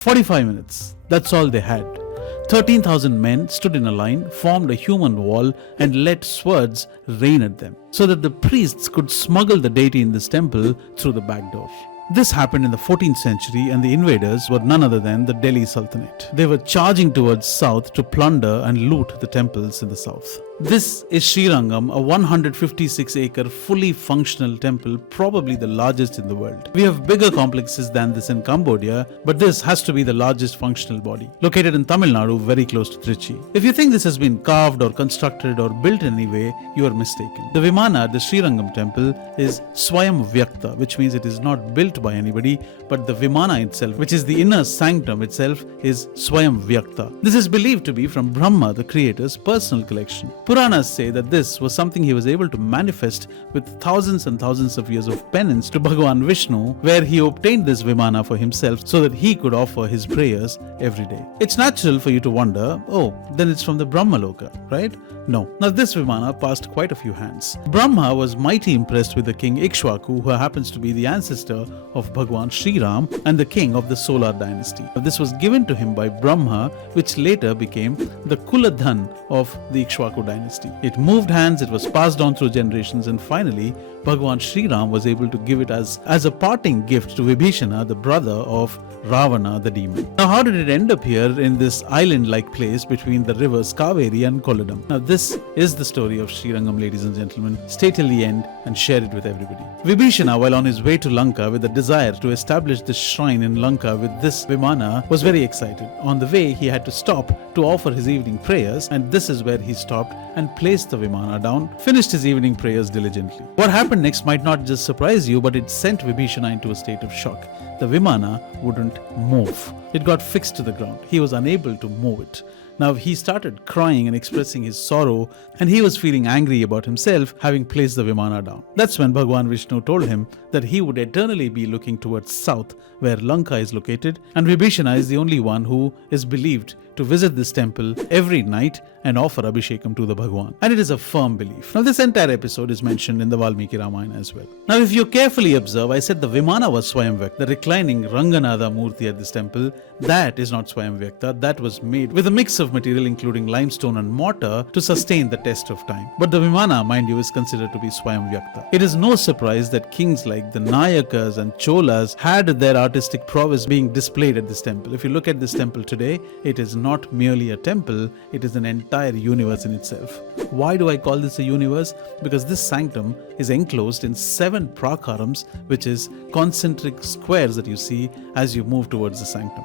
45 minutes. That's all they had. 13,000 men stood in a line, formed a human wall, and let swords rain at them, so that the priests could smuggle the deity in this temple through the back door. This happened in the 14th century, and the invaders were none other than the Delhi Sultanate. They were charging towards south to plunder and loot the temples in the south. This is Srirangam, a 156-acre fully functional temple, probably the largest in the world. We have bigger complexes than this in Cambodia, but this has to be the largest functional body, located in Tamil Nadu, very close to Trichy. If you think this has been carved or constructed or built in any way, you are mistaken. The Vimana at the Srirangam temple is Swayam Vyakta, which means it is not built by anybody, but the Vimana itself, which is the inner sanctum itself, is Swayam Vyakta. This is believed to be from Brahma, the creator's personal collection. Puranas say that this was something he was able to manifest with thousands and thousands of years of penance to Bhagavan Vishnu, where he obtained this Vimana for himself so that he could offer his prayers every day. It's natural for you to wonder, oh, then it's from the Brahma Loka, right? No. Now this Vimana passed quite a few hands. Brahma was mighty impressed with the king Ikshvaku, who happens to be the ancestor of Bhagwan Sri Ram and the king of the Solar dynasty. This was given to him by Brahma, which later became the Kuladhan of the Ikshvaku dynasty. It moved hands, it was passed on through generations, and finally Bhagwan Sri Ram was able to give it as a parting gift to Vibishana, the brother of Ravana the demon. Now how did it end up here in this island-like place between the rivers Kaveri and Kolladam? Now this is the story of Srirangam, ladies and gentlemen. Stay till the end and share it with everybody. Vibishana, while on his way to Lanka with the desire to establish this shrine in Lanka with this Vimana, was very excited. On the way he had to stop to offer his evening prayers, and this is where he stopped and placed the Vimana down, finished his evening prayers diligently. What happened next might not just surprise you, but it sent Vibishana into a state of shock. The Vimana wouldn't move. It got fixed to the ground. He was unable to move it. Now he started crying and expressing his sorrow, and he was feeling angry about himself having placed the Vimana down. That's when Bhagwan Vishnu told him that he would eternally be looking towards south, where Lanka is located, and Vibishana is the only one who is believed to visit this temple every night and offer Abhishekam to the Bhagwan. And it is a firm belief. Now this entire episode is mentioned in the Valmiki Ramayana as well. Now if you carefully observe, I said the Vimana was Swayamvyakta, the reclining Ranganatha Murti at this temple. That is not Swayamvyakta. That was made with a mix of material including limestone and mortar to sustain the test of time. But the Vimana, mind you, is considered to be Swayamvyakta. It is no surprise that kings like the Nayakas and Cholas had their artistic prowess being displayed at this temple. If you look at this temple today, it is not merely a temple, it is an entire universe in itself. Why do I call this a universe? Because this sanctum is enclosed in 7 prakarams, which is concentric squares that you see as you move towards the sanctum.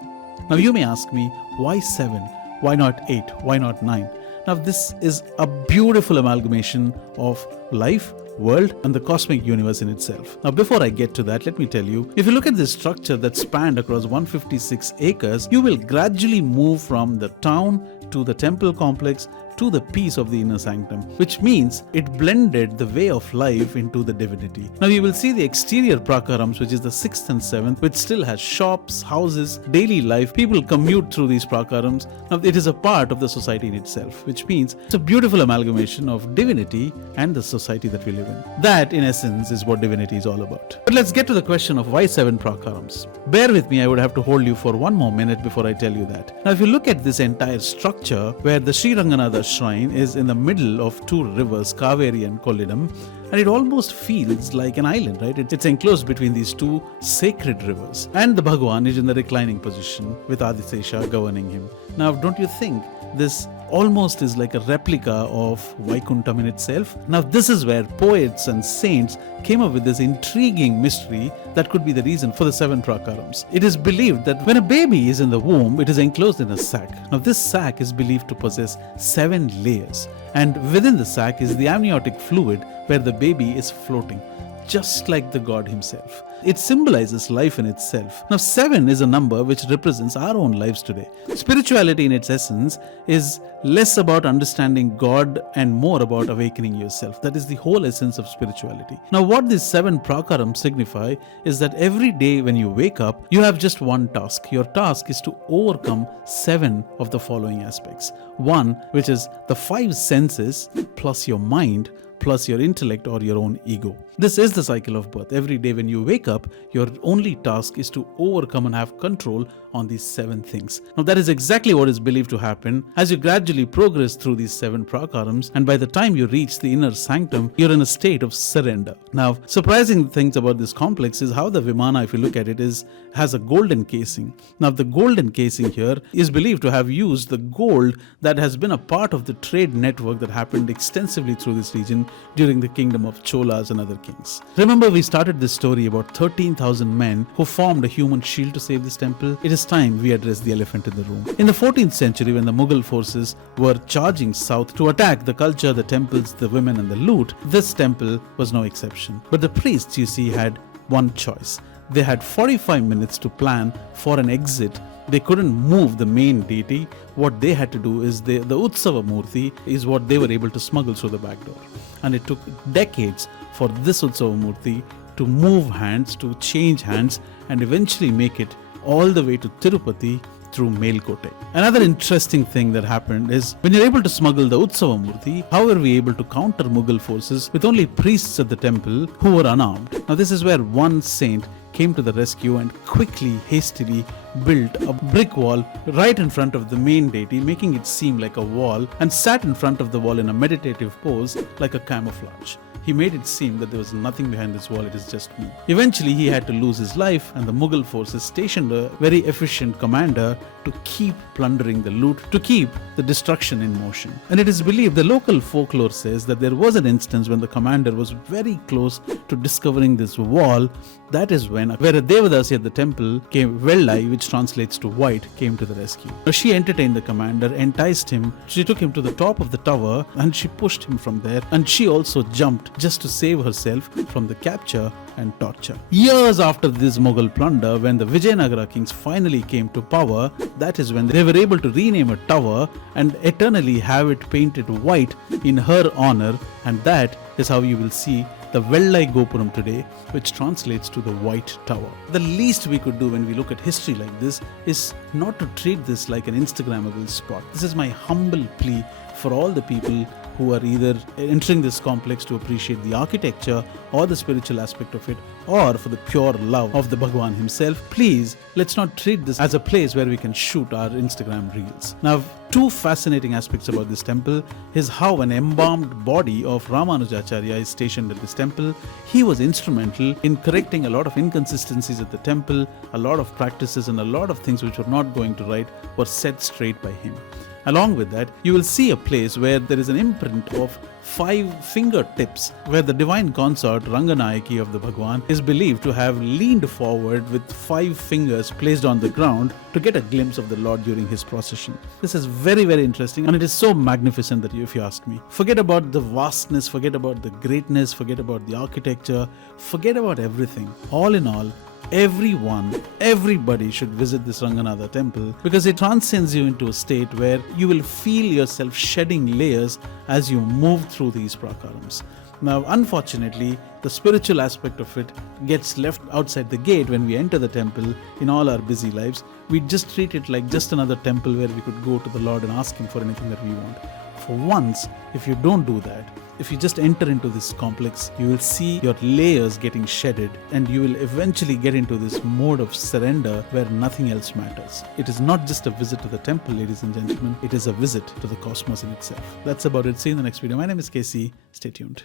Now you may ask me, why 7? Why not 8? Why not 9? Now this is a beautiful amalgamation of life, world, and the cosmic universe in itself. Now before I get to that, let me tell you, if you look at this structure that spanned across 156 acres, you will gradually move from the town to the temple complex to the peace of the inner sanctum, which means it blended the way of life into the divinity. Now you will see the exterior prakarams, which is the 6th and 7th, which still has shops, houses, daily life. People commute through these prakarams. Now it is a part of the society in itself, which means it's a beautiful amalgamation of divinity and the society that we live in. That, in essence, is what divinity is all about. But let's get to the question of why 7 prakarams. Bear with me, I would have to hold you for one more minute before I tell you that. Now if you look at this entire structure, where the Sri Ranganatha shrine is in the middle of 2 rivers, Kaveri and Kolladam, and it almost feels like an island, right? It's enclosed between these 2 sacred rivers, and the Bhagwan is in the reclining position with Adisesha governing him. Now don't you think this almost is like a replica of Vaikuntham in itself? Now this is where poets and saints came up with this intriguing mystery that could be the reason for the 7 prakarams. It is believed that when a baby is in the womb, it is enclosed in a sack. Now this sack is believed to possess 7 layers, and within the sack is the amniotic fluid where the baby is floating, just like the God himself. It symbolizes life in itself. Now 7 is a number which represents our own lives today. Spirituality in its essence is less about understanding God and more about awakening yourself. That is the whole essence of spirituality. Now what these 7 prakarams signify is that every day when you wake up, you have just one task. Your task is to overcome 7 of the following aspects. 1, which is the 5 senses plus your mind, plus your intellect or your own ego. This is the cycle of birth. Every day when you wake up, your only task is to overcome and have control on these 7 things. Now that is exactly what is believed to happen as you gradually progress through these 7 prakarams, and by the time you reach the inner sanctum, you're in a state of surrender. Now, surprising things about this complex is how the Vimana, if you look at it, has a golden casing. Now the golden casing here is believed to have used the gold that has been a part of the trade network that happened extensively through this region during the kingdom of Cholas and other kings. Remember, we started this story about 13,000 men who formed a human shield to save this temple. It is time we address the elephant in the room. In the 14th century, when the Mughal forces were charging south to attack the culture, the temples, the women and the loot, this temple was no exception. But the priests, you see, had one choice. They had 45 minutes to plan for an exit. They couldn't move the main deity. What they had to do is the Utsava Murti is what they were able to smuggle through the back door. And it took decades for this Utsava Murti to move hands, to change hands, and eventually make it all the way to Tirupati through Melkote. Another interesting thing that happened is when you're able to smuggle the Utsava Murti, how were we able to counter Mughal forces with only priests at the temple who were unarmed? Now this is where one saint came to the rescue and quickly, hastily built a brick wall right in front of the main deity, making it seem like a wall, and sat in front of the wall in a meditative pose like a camouflage. He made it seem that there was nothing behind this wall, it is just me. Eventually he had to lose his life, and the Mughal forces stationed a very efficient commander to keep plundering the loot, to keep the destruction in motion. And it is believed, the local folklore says, that there was an instance when the commander was very close to discovering this wall. That is when a Devadasi at the temple came, Vellai, which translates to white, came to the rescue. Now, she entertained the commander, enticed him, she took him to the top of the tower and she pushed him from there, and she also jumped just to save herself from the capture and torture. Years after this Mughal plunder, when the Vijayanagara kings finally came to power, that is when they were able to rename a tower and eternally have it painted white in her honor, and that is how you will see the Vellai Gopuram today, which translates to the White Tower. The least we could do when we look at history like this is not to treat this like an Instagrammable spot. This is my humble plea for all the people who are either entering this complex to appreciate the architecture or the spiritual aspect of it, or for the pure love of the Bhagwan himself. Please, let's not treat this as a place where we can shoot our Instagram reels. Now, two fascinating aspects about this temple is how an embalmed body of Ramanujacharya is stationed at this temple. He was instrumental in correcting a lot of inconsistencies at the temple. A lot of practices and a lot of things which were not going to right were set straight by him. Along with that, you will see a place where there is an imprint of 5 fingertips, where the divine consort Ranganayaki of the Bhagwan is believed to have leaned forward with 5 fingers placed on the ground to get a glimpse of the Lord during his procession. This is very, very interesting, and it is so magnificent that if you ask me, forget about the vastness, forget about the greatness, forget about the architecture, forget about everything. All in all, everybody should visit this Ranganatha temple, because it transcends you into a state where you will feel yourself shedding layers as you move through these prakarams. Now, unfortunately, the spiritual aspect of it gets left outside the gate when we enter the temple in all our busy lives. We just treat it like just another temple where we could go to the Lord and ask him for anything that we want. For once, if you don't do that, if you just enter into this complex, you will see your layers getting shedded, and you will eventually get into this mode of surrender where nothing else matters. It is not just a visit to the temple, ladies and gentlemen, it is a visit to the cosmos in itself. That's about it. See you in the next video. My name is KC. Stay tuned.